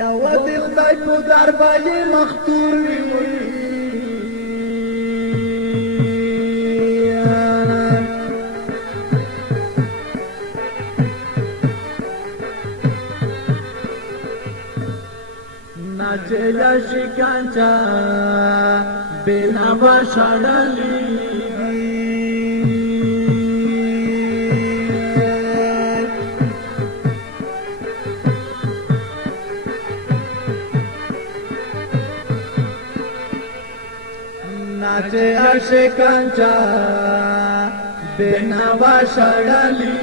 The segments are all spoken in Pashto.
یو د خدای په دربار مختور وي ناچیا شکانچا بنا بشړلې नाचे आशिकांचा बेनावा शडाली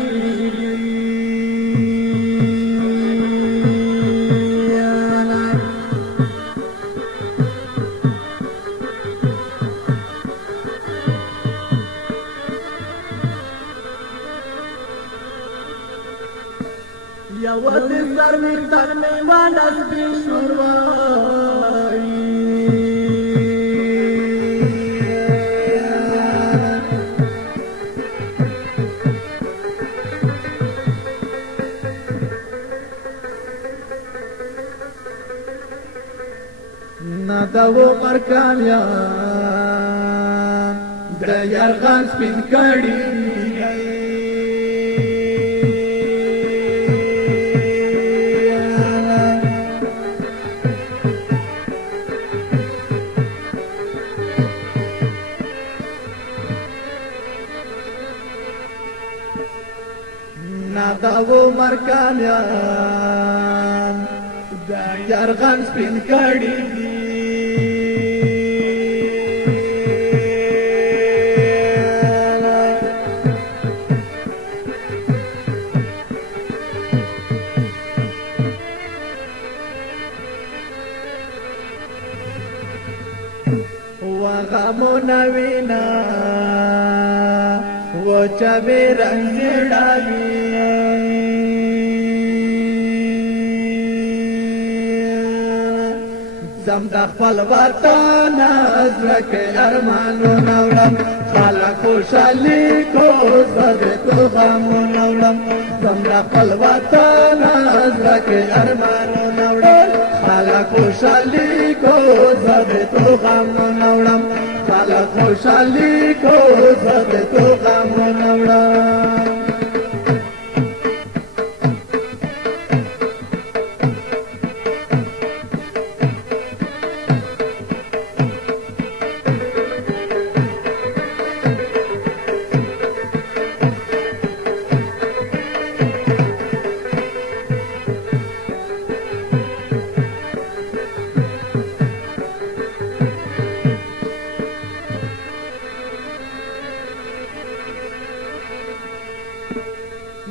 यावत सर्वी तरमे वालस बिशुरवाई نادو مرکانیا د یرغان سپین کړي نادو مرکانیا د یرغان سپین کړي وغمنا وینا وچبی رنگ زیڑاوی زم د خپل وطن ازرک ارمانو نوړم خلک خوشالي کو زد تو غمو نوړم زم د خپل وطن ازرک ارمانو نوړم خلک خوشالي کو زد تو غمو نوړم خلک خوشالي کو زد تو غمو نوړم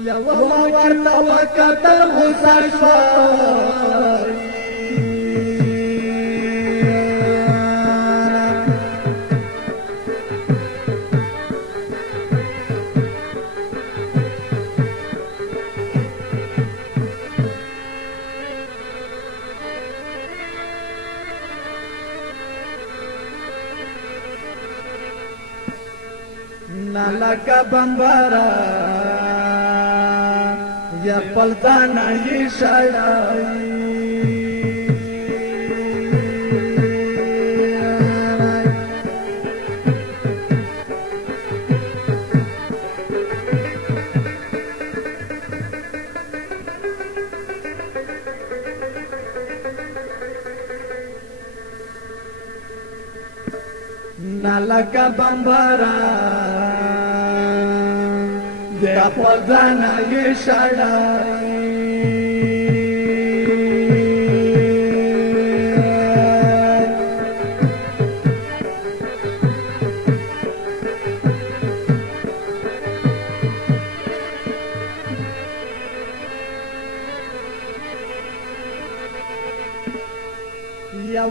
يا والله ورنا وكتر غصة شوي نالك بمبارا یا پلتانا یې شړای نالک بمبارا یا پلتانا یې شړای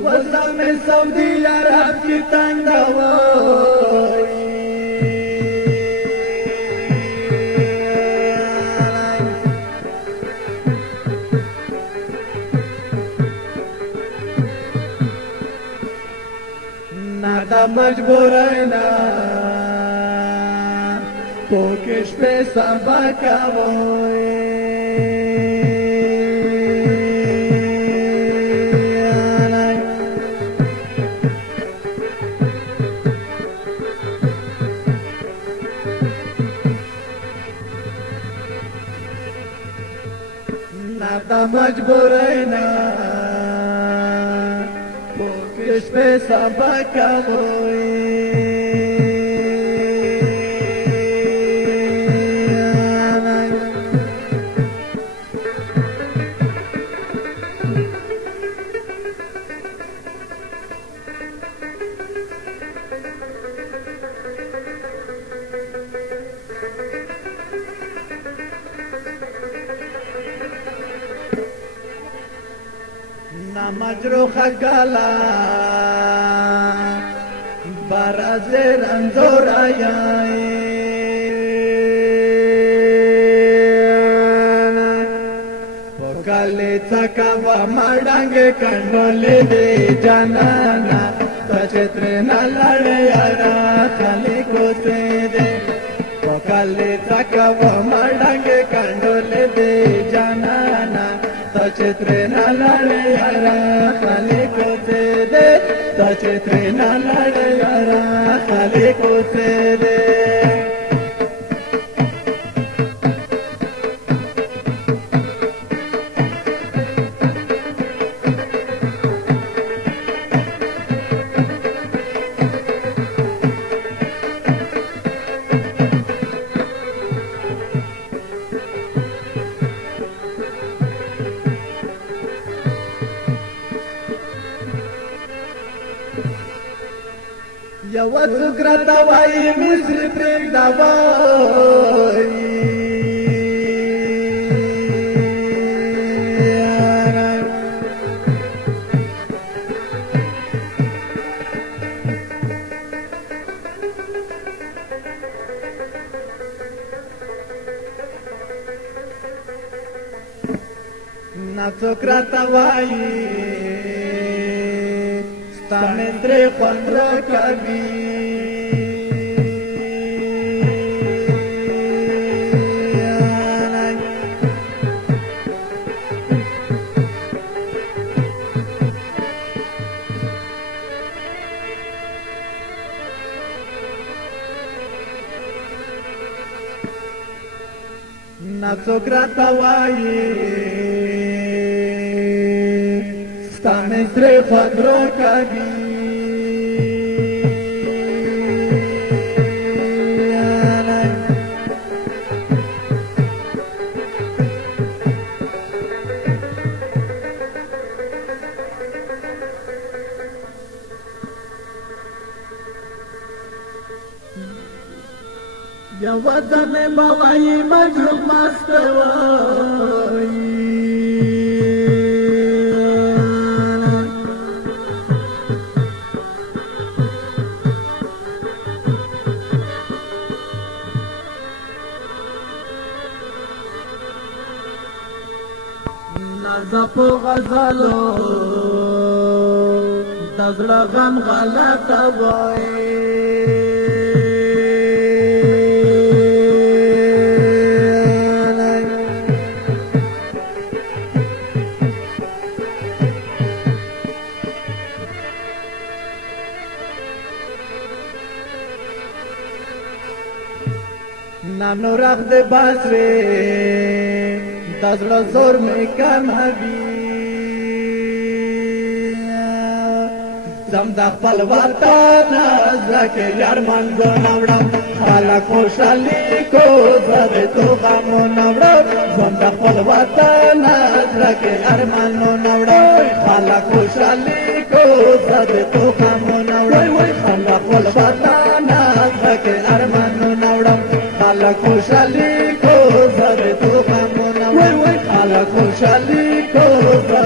وزم سعودي عرب کی تنگ دوای نادا مجبورنا پوکش په سبا کوي نادا مجبورنا پوکش په سبا کوي مجروح گلا برازر انزور آیای پوکالی تکا و مردنگ کنڈولی دی جانانا تچترنا لڑی آرا خالی کوتی دی پوکالی تکا و مردنگ کنڈولی دی جانانا تچترنا لڑی آرا خالی کوتی دی تچترنا لڑی آرا خالی کوتی دی یو څوکرا دوای مصر پرېږ دوای نا څوکرا دوای ستا مندرې خوند راکوي نا څوک راته وایي ستا مندرې خوند راکوي یو دمه بوایی مجروح مست وایی نازپو غزالو دزړه غم غلطه وایی نانو رخ دے باسوے دزڑا زور میں کموی زم دا خپل وطن زکه یارمان زو نوړم خلک خوشحالي کو زه د تو غمو نوړم زم دا خپل وطن زکه یارمانو نوړم خلک خوشحالي کو زه د تو غمو نوړم خلک خپل وطن زکه یارمانو نوړم خلک خوشحالي کو زه د تو غمو نوړم خلک خوشحالي کو زه